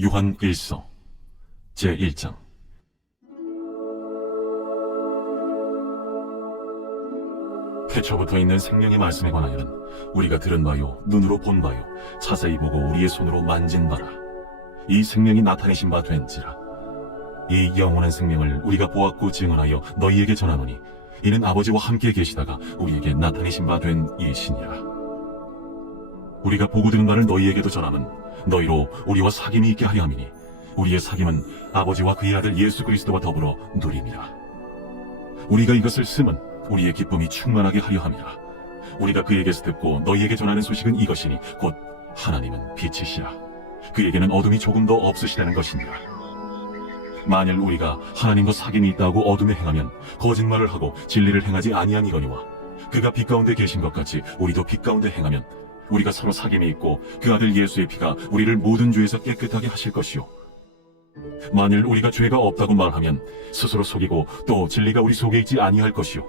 요한 1서 제1장. 태초부터 있는 생명의 말씀에 관하여는 우리가 들은 바요 눈으로 본 바요 자세히 보고 우리의 손으로 만진 바라. 이 생명이 나타내신 바 된지라. 이 영원한 생명을 우리가 보았고 증언하여 너희에게 전하노니 이는 아버지와 함께 계시다가 우리에게 나타내신 바 된 이시니라. 우리가 보고 들은 바를 너희에게도 전함은 너희로 우리와 사귐이 있게 하려 함이니 우리의 사귐은 아버지와 그의 아들 예수 그리스도와 더불어 누림이라. 우리가 이것을 쓰면 우리의 기쁨이 충만하게 하려 함이라. 우리가 그에게서 듣고 너희에게 전하는 소식은 이것이니 곧 하나님은 빛이시라. 그에게는 어둠이 조금도 없으시다는 것이니라. 만일 우리가 하나님과 사귐이 있다고 어둠에 행하면 거짓말을 하고 진리를 행하지 아니함이거니와 그가 빛 가운데 계신 것 같이 우리도 빛 가운데 행하면 우리가 서로 사귐이 있고 그 아들 예수의 피가 우리를 모든 죄에서 깨끗하게 하실 것이요, 만일 우리가 죄가 없다고 말하면 스스로 속이고 또 진리가 우리 속에 있지 아니할 것이요,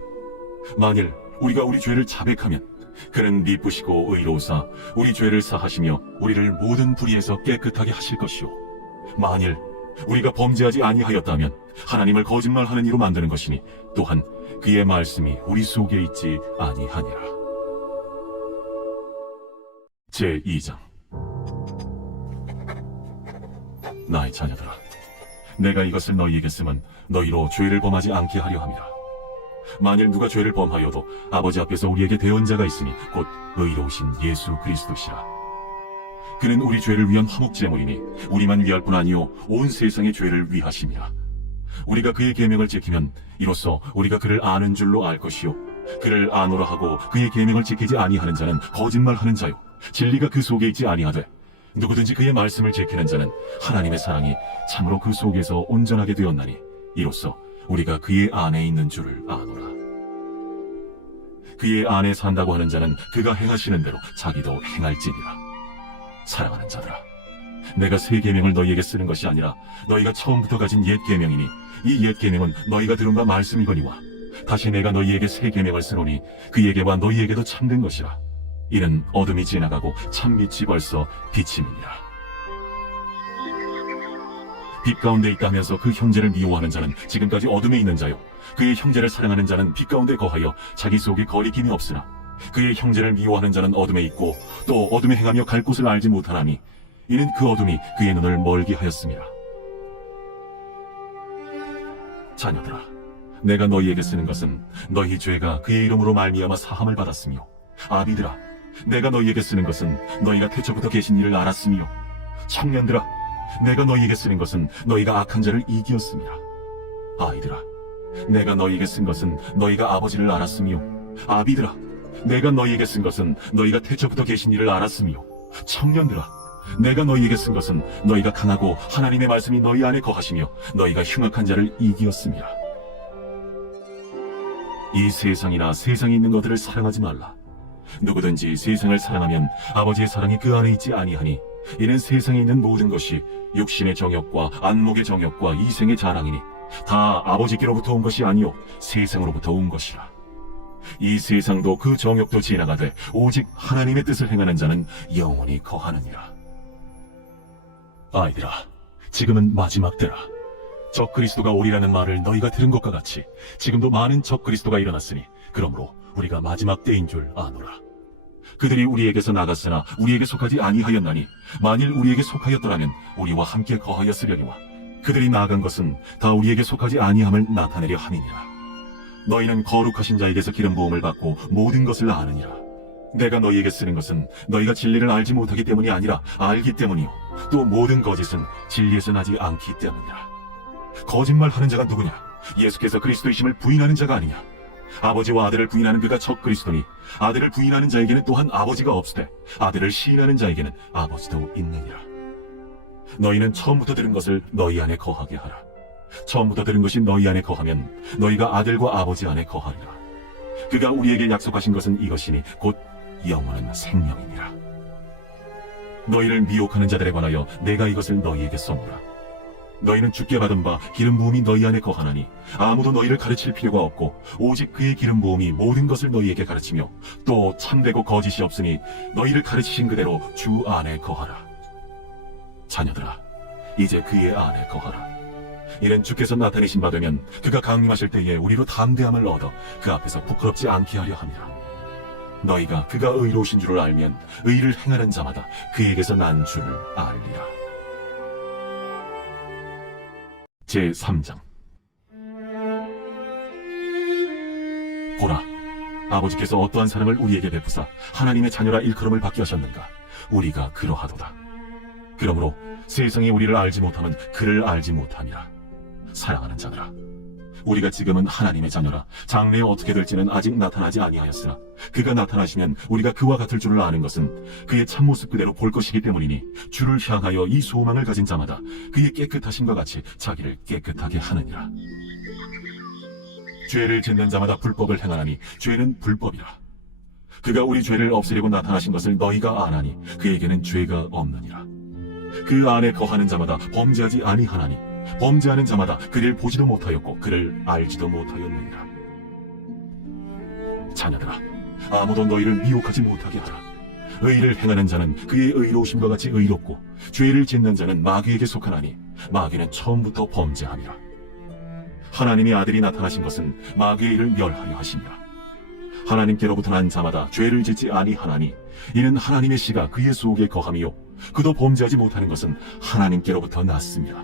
만일 우리가 우리 죄를 자백하면 그는 미쁘시고 의로우사 우리 죄를 사하시며 우리를 모든 불의에서 깨끗하게 하실 것이요, 만일 우리가 범죄하지 아니하였다면 하나님을 거짓말하는 이로 만드는 것이니 또한 그의 말씀이 우리 속에 있지 아니하니라. 제2장. 나의 자녀들아, 내가 이것을 너희에게 쓰면 너희로 죄를 범하지 않게 하려 함이라. 만일 누가 죄를 범하여도 아버지 앞에서 우리에게 대언자가 있으니 곧 의로우신 예수 그리스도시라. 그는 우리 죄를 위한 화목제물이니 우리만 위할 뿐 아니요 온 세상의 죄를 위하심이라. 우리가 그의 계명을 지키면 이로써 우리가 그를 아는 줄로 알 것이요, 그를 아노라 하고 그의 계명을 지키지 아니하는 자는 거짓말하는 자요 진리가 그 속에 있지 아니하되 누구든지 그의 말씀을 지키는 자는 하나님의 사랑이 참으로 그 속에서 온전하게 되었나니 이로써 우리가 그의 안에 있는 줄을 아노라. 그의 안에 산다고 하는 자는 그가 행하시는 대로 자기도 행할지니라. 사랑하는 자들아, 내가 새 계명을 너희에게 쓰는 것이 아니라 너희가 처음부터 가진 옛 계명이니 이 옛 계명은 너희가 들은 바 말씀이거니와 다시 내가 너희에게 새 계명을 쓰노니 그에게와 너희에게도 참된 것이라. 이는 어둠이 지나가고 참빛이 벌써 비침이니라. 빛 가운데 있다면서 그 형제를 미워하는 자는 지금까지 어둠에 있는 자요, 그의 형제를 사랑하는 자는 빛 가운데 거하여 자기 속에 거리낌이 없으나 그의 형제를 미워하는 자는 어둠에 있고 또 어둠에 행하며 갈 곳을 알지 못하나니 이는 그 어둠이 그의 눈을 멀게 하였음이라. 자녀들아, 내가 너희에게 쓰는 것은 너희 죄가 그의 이름으로 말미암아 사함을 받았으며, 아비들아, 내가 너희에게 쓰는 것은 너희가 태초부터 계신 이를 알았으며, 청년들아, 내가 너희에게 쓰는 것은 너희가 악한 자를 이기었음이라. 아이들아, 내가 너희에게 쓴 것은 너희가 아버지를 알았으며, 아비들아, 내가 너희에게 쓴 것은 너희가 태초부터 계신 이를 알았으며, 청년들아, 내가 너희에게 쓴 것은 너희가 강하고 하나님의 말씀이 너희 안에 거하시며 너희가 흉악한 자를 이기었음이라. 이 세상이나 세상에 있는 것들을 사랑하지 말라. 누구든지 세상을 사랑하면 아버지의 사랑이 그 안에 있지 아니하니 이는 세상에 있는 모든 것이 육신의 정욕과 안목의 정욕과 이생의 자랑이니 다 아버지께로부터 온 것이 아니요 세상으로부터 온 것이라. 이 세상도 그 정욕도 지나가되 오직 하나님의 뜻을 행하는 자는 영원히 거하느니라. 아이들아, 지금은 마지막 때라. 적 그리스도가 오리라는 말을 너희가 들은 것과 같이 지금도 많은 적 그리스도가 일어났으니 그러므로 우리가 마지막 때인 줄 아노라. 그들이 우리에게서 나갔으나 우리에게 속하지 아니하였나니 만일 우리에게 속하였더라면 우리와 함께 거하였으려니와 그들이 나간 것은 다 우리에게 속하지 아니함을 나타내려 함이니라. 너희는 거룩하신 자에게서 기름 부음을 받고 모든 것을 아느니라. 내가 너희에게 쓰는 것은 너희가 진리를 알지 못하기 때문이 아니라 알기 때문이요 또 모든 거짓은 진리에서 나지 않기 때문이라. 거짓말하는 자가 누구냐? 예수께서 그리스도이심을 부인하는 자가 아니냐? 아버지와 아들을 부인하는 그가 적 그리스도니 아들을 부인하는 자에게는 또한 아버지가 없으되 아들을 시인하는 자에게는 아버지도 있느니라. 너희는 처음부터 들은 것을 너희 안에 거하게 하라. 처음부터 들은 것이 너희 안에 거하면 너희가 아들과 아버지 안에 거하리라. 그가 우리에게 약속하신 것은 이것이니 곧 영원한 생명이니라. 너희를 미혹하는 자들에 관하여 내가 이것을 너희에게 써노라. 너희는 주께 받은 바 기름 부음이 너희 안에 거하나니 아무도 너희를 가르칠 필요가 없고 오직 그의 기름 부음이 모든 것을 너희에게 가르치며 또 참되고 거짓이 없으니 너희를 가르치신 그대로 주 안에 거하라. 자녀들아, 이제 그의 안에 거하라. 이는 주께서 나타내신 바 되면 그가 강림하실 때에 우리로 담대함을 얻어 그 앞에서 부끄럽지 않게 하려 함이라. 너희가 그가 의로우신 줄을 알면 의를 행하는 자마다 그에게서 난 줄을 알리라. 제3장. 보라, 아버지께서 어떠한 사랑을 우리에게 베푸사 하나님의 자녀라 일컬음을 받게 하셨는가. 우리가 그러하도다. 그러므로 세상이 우리를 알지 못하면 그를 알지 못함이라. 사랑하는 자들아, 우리가 지금은 하나님의 자녀라. 장래에 어떻게 될지는 아직 나타나지 아니하였으나 그가 나타나시면 우리가 그와 같을 줄을 아는 것은 그의 참모습 그대로 볼 것이기 때문이니, 주를 향하여 이 소망을 가진 자마다 그의 깨끗하심과 같이 자기를 깨끗하게 하느니라. 죄를 짓는 자마다 불법을 행하나니 죄는 불법이라. 그가 우리 죄를 없애려고 나타나신 것을 너희가 아나니 그에게는 죄가 없느니라. 그 안에 거하는 자마다 범죄하지 아니하나니 범죄하는 자마다 그를 보지도 못하였고 그를 알지도 못하였느니라. 자녀들아, 아무도 너희를 미혹하지 못하게 하라. 의를 행하는 자는 그의 의로우심과 같이 의롭고 죄를 짓는 자는 마귀에게 속하나니 마귀는 처음부터 범죄함이라. 하나님의 아들이 나타나신 것은 마귀의 일을 멸하려 하심이라. 하나님께로부터 난 자마다 죄를 짓지 아니하나니 이는 하나님의 씨가 그의 속에 거함이요 그도 범죄하지 못하는 것은 하나님께로부터 났습니다.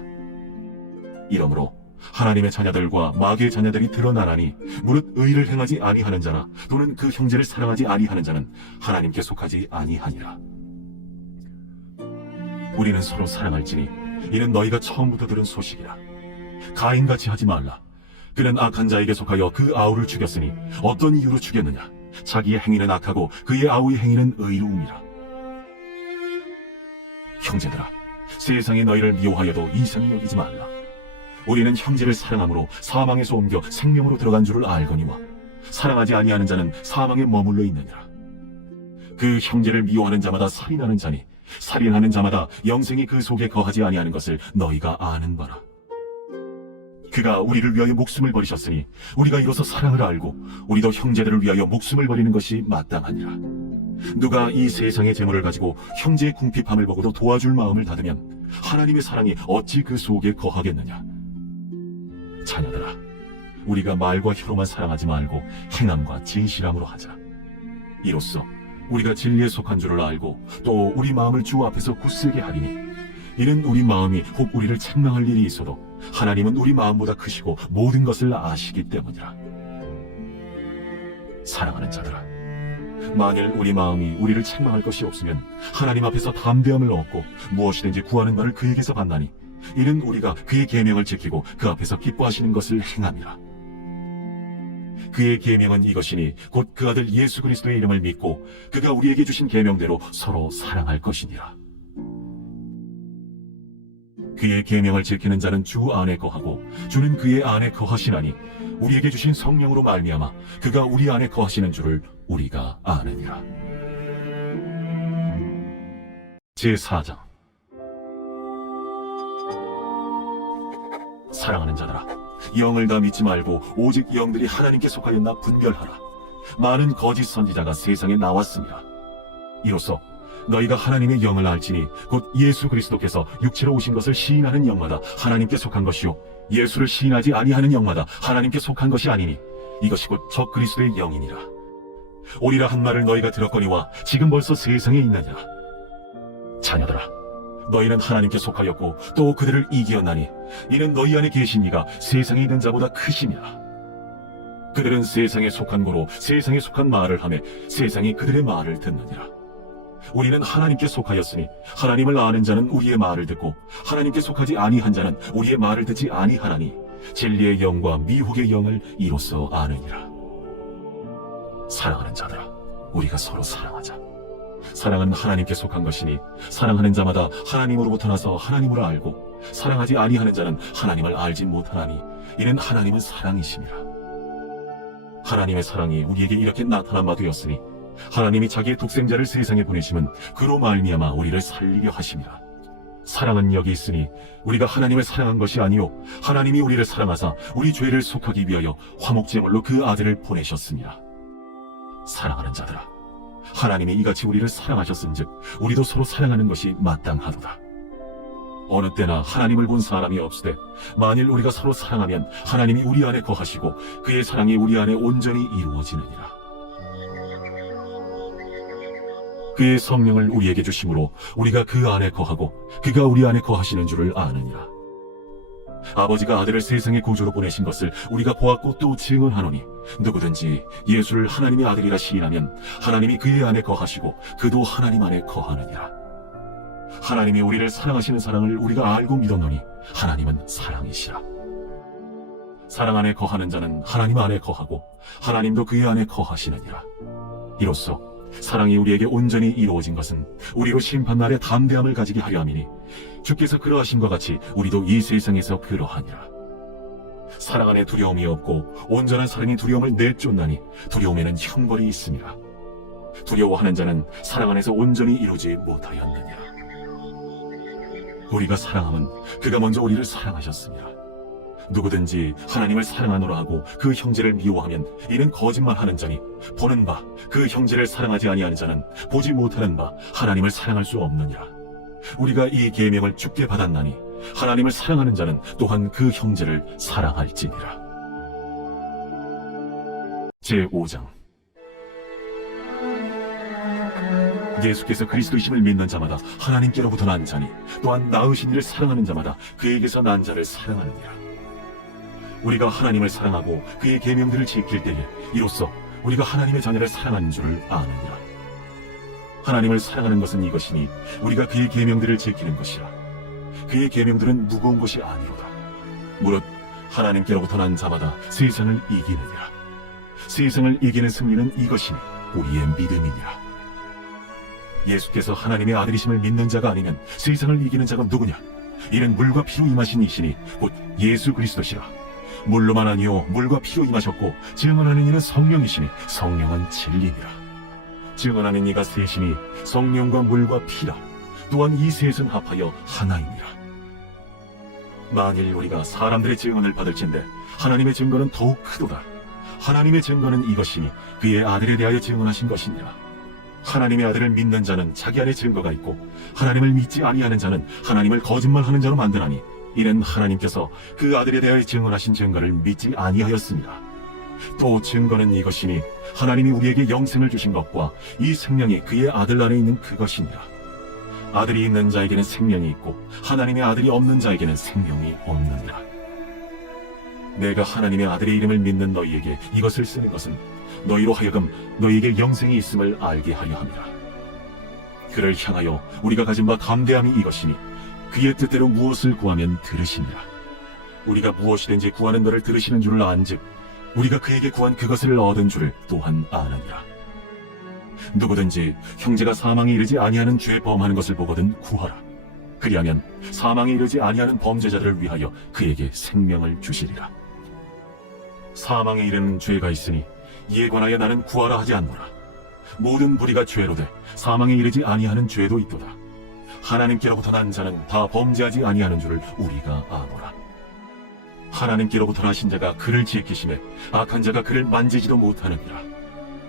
이러므로 하나님의 자녀들과 마귀의 자녀들이 드러나나니 무릇 의를 행하지 아니하는 자나 또는 그 형제를 사랑하지 아니하는 자는 하나님께 속하지 아니하니라. 우리는 서로 사랑할지니 이는 너희가 처음부터 들은 소식이라. 가인같이 하지 말라. 그는 악한 자에게 속하여 그 아우를 죽였으니 어떤 이유로 죽였느냐? 자기의 행위는 악하고 그의 아우의 행위는 의로움이라. 형제들아, 세상이 너희를 미워하여도 이상히 여기지 말라. 우리는 형제를 사랑함으로 사망에서 옮겨 생명으로 들어간 줄을 알거니와 사랑하지 아니하는 자는 사망에 머물러 있느니라. 그 형제를 미워하는 자마다 살인하는 자니 살인하는 자마다 영생이 그 속에 거하지 아니하는 것을 너희가 아는 바라. 그가 우리를 위하여 목숨을 버리셨으니 우리가 이로써 사랑을 알고 우리도 형제들을 위하여 목숨을 버리는 것이 마땅하니라. 누가 이 세상의 재물을 가지고 형제의 궁핍함을 보고도 도와줄 마음을 닫으면 하나님의 사랑이 어찌 그 속에 거하겠느냐. 자녀들아, 우리가 말과 혀로만 사랑하지 말고 행함과 진실함으로 하자. 이로써 우리가 진리에 속한 줄을 알고 또 우리 마음을 주 앞에서 굳세게 하리니, 이는 우리 마음이 혹 우리를 책망할 일이 있어도 하나님은 우리 마음보다 크시고 모든 것을 아시기 때문이라. 사랑하는 자들아, 만일 우리 마음이 우리를 책망할 것이 없으면 하나님 앞에서 담대함을 얻고 무엇이든지 구하는 바를 그에게서 받나니, 이는 우리가 그의 계명을 지키고 그 앞에서 기뻐하시는 것을 행함이라. 그의 계명은 이것이니 곧 그 아들 예수 그리스도의 이름을 믿고 그가 우리에게 주신 계명대로 서로 사랑할 것이니라. 그의 계명을 지키는 자는 주 안에 거하고 주는 그의 안에 거하시나니 우리에게 주신 성령으로 말미암아 그가 우리 안에 거하시는 줄을 우리가 아느니라. 제4장. 사랑하는 자들아, 영을 다 믿지 말고 오직 영들이 하나님께 속하였나 분별하라. 많은 거짓 선지자가 세상에 나왔습니다. 이로써 너희가 하나님의 영을 알지니 곧 예수 그리스도께서 육체로 오신 것을 시인하는 영마다 하나님께 속한 것이요 예수를 시인하지 아니하는 영마다 하나님께 속한 것이 아니니 이것이 곧 적 그리스도의 영이니라. 오리라 한 말을 너희가 들었거니와 지금 벌써 세상에 있느니라. 자녀들아, 너희는 하나님께 속하였고 또 그들을 이기었나니 이는 너희 안에 계신 이가 세상에 있는 자보다 크심이라. 그들은 세상에 속한 고로 세상에 속한 말을 하며 세상이 그들의 말을 듣느니라. 우리는 하나님께 속하였으니 하나님을 아는 자는 우리의 말을 듣고 하나님께 속하지 아니한 자는 우리의 말을 듣지 아니하나니 진리의 영과 미혹의 영을 이로써 아느니라. 사랑하는 자들아, 우리가 서로 사랑하자. 사랑은 하나님께 속한 것이니 사랑하는 자마다 하나님으로부터 나서 하나님을 알고 사랑하지 아니하는 자는 하나님을 알지 못하나니 이는 하나님은 사랑이심이라. 하나님의 사랑이 우리에게 이렇게 나타난 바 되었으니 하나님이 자기의 독생자를 세상에 보내심은 그로 말미암아 우리를 살리려 하심이라. 사랑은 여기 있으니 우리가 하나님을 사랑한 것이 아니요 하나님이 우리를 사랑하사 우리 죄를 속하기 위하여 화목제물로 그 아들을 보내셨습니다. 사랑하는 자들아, 하나님이 이같이 우리를 사랑하셨은즉 우리도 서로 사랑하는 것이 마땅하도다. 어느 때나 하나님을 본 사람이 없으되 만일 우리가 서로 사랑하면 하나님이 우리 안에 거하시고 그의 사랑이 우리 안에 온전히 이루어지느니라. 그의 성령을 우리에게 주심으로 우리가 그 안에 거하고 그가 우리 안에 거하시는 줄을 아느니라. 아버지가 아들을 세상의 구주로 보내신 것을 우리가 보았고 또 증언하노니 누구든지 예수를 하나님의 아들이라 시인하면 하나님이 그의 안에 거하시고 그도 하나님 안에 거하느니라. 하나님이 우리를 사랑하시는 사랑을 우리가 알고 믿었노니 하나님은 사랑이시라. 사랑 안에 거하는 자는 하나님 안에 거하고 하나님도 그의 안에 거하시느니라. 이로써 사랑이 우리에게 온전히 이루어진 것은 우리로 심판날에 담대함을 가지게 하려 함이니 주께서 그러하심과 같이 우리도 이 세상에서 그러하니라. 사랑 안에 두려움이 없고 온전한 사랑이 두려움을 내쫓나니 두려움에는 형벌이 있습니다. 두려워하는 자는 사랑 안에서 온전히 이루지 못하였느니라. 우리가 사랑함은 그가 먼저 우리를 사랑하셨습니다. 누구든지 하나님을 사랑하노라 하고 그 형제를 미워하면 이는 거짓말하는 자니 보는 바 그 형제를 사랑하지 아니하는 자는 보지 못하는 바 하나님을 사랑할 수 없느니라. 우리가 이 계명을 주께 받았나니 하나님을 사랑하는 자는 또한 그 형제를 사랑할지니라. 제5장. 예수께서 그리스도이심을 믿는 자마다 하나님께로부터 난 자니 또한 낳으신 이를 사랑하는 자마다 그에게서 난 자를 사랑하느니라. 우리가 하나님을 사랑하고 그의 계명들을 지킬 때에 이로써 우리가 하나님의 자녀를 사랑하는 줄을 아느니라. 하나님을 사랑하는 것은 이것이니 우리가 그의 계명들을 지키는 것이라. 그의 계명들은 무거운 것이 아니로다. 무릇 하나님께로부터 난 자마다 세상을 이기느니라. 세상을 이기는 승리는 이것이니 우리의 믿음이니라. 예수께서 하나님의 아들이심을 믿는 자가 아니면 세상을 이기는 자가 누구냐? 이는 물과 피로 임하신 이시니 곧 예수 그리스도시라. 물로만 아니요 물과 피로 임하셨고 증언하는 이는 성령이시니 성령은 진리니라. 증언하는 이가 셋이니 성령과 물과 피라. 또한 이 셋은 합하여 하나이니라. 만일 우리가 사람들의 증언을 받을진대 하나님의 증거는 더욱 크도다. 하나님의 증거는 이것이니 그의 아들에 대하여 증언하신 것이니라. 하나님의 아들을 믿는 자는 자기 안에 증거가 있고 하나님을 믿지 아니하는 자는 하나님을 거짓말하는 자로 만드나니 이는 하나님께서 그 아들에 대하여 증언하신 증거를 믿지 아니하였습니다. 또 증거는 이것이니 하나님이 우리에게 영생을 주신 것과 이 생명이 그의 아들 안에 있는 그것이니라. 아들이 있는 자에게는 생명이 있고 하나님의 아들이 없는 자에게는 생명이 없느니라. 내가 하나님의 아들의 이름을 믿는 너희에게 이것을 쓰는 것은 너희로 하여금 너희에게 영생이 있음을 알게 하려 함이라. 그를 향하여 우리가 가진 바 감대함이 이것이니 그의 뜻대로 무엇을 구하면 들으시니라. 우리가 무엇이든지 구하는 너를 들으시는 줄을 안즉 우리가 그에게 구한 그것을 얻은 줄을 또한 아느니라. 누구든지 형제가 사망에 이르지 아니하는 죄 범하는 것을 보거든 구하라. 그리하면 사망에 이르지 아니하는 범죄자들을 위하여 그에게 생명을 주시리라. 사망에 이르는 죄가 있으니 이에 관하여 나는 구하라 하지 않노라. 모든 무리가 죄로 돼 사망에 이르지 아니하는 죄도 있도다. 하나님께로부터 난 자는 다 범죄하지 아니하는 줄을 우리가 아노라. 하나님께로부터 나신 자가 그를 지키심에 악한 자가 그를 만지지도 못하느니라.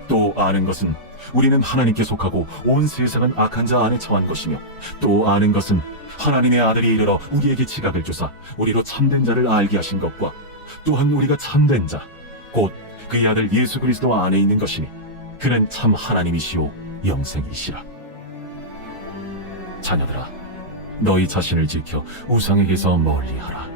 또 아는 것은 우리는 하나님께 속하고 온 세상은 악한 자 안에 처한 것이며 또 아는 것은 하나님의 아들이 이르러 우리에게 지각을 주사 우리로 참된 자를 알게 하신 것과 또한 우리가 참된 자 곧 그의 아들 예수 그리스도 안에 있는 것이니 그는 참 하나님이시오 영생이시라. 자녀들아, 너희 자신을 지켜 우상에게서 멀리하라.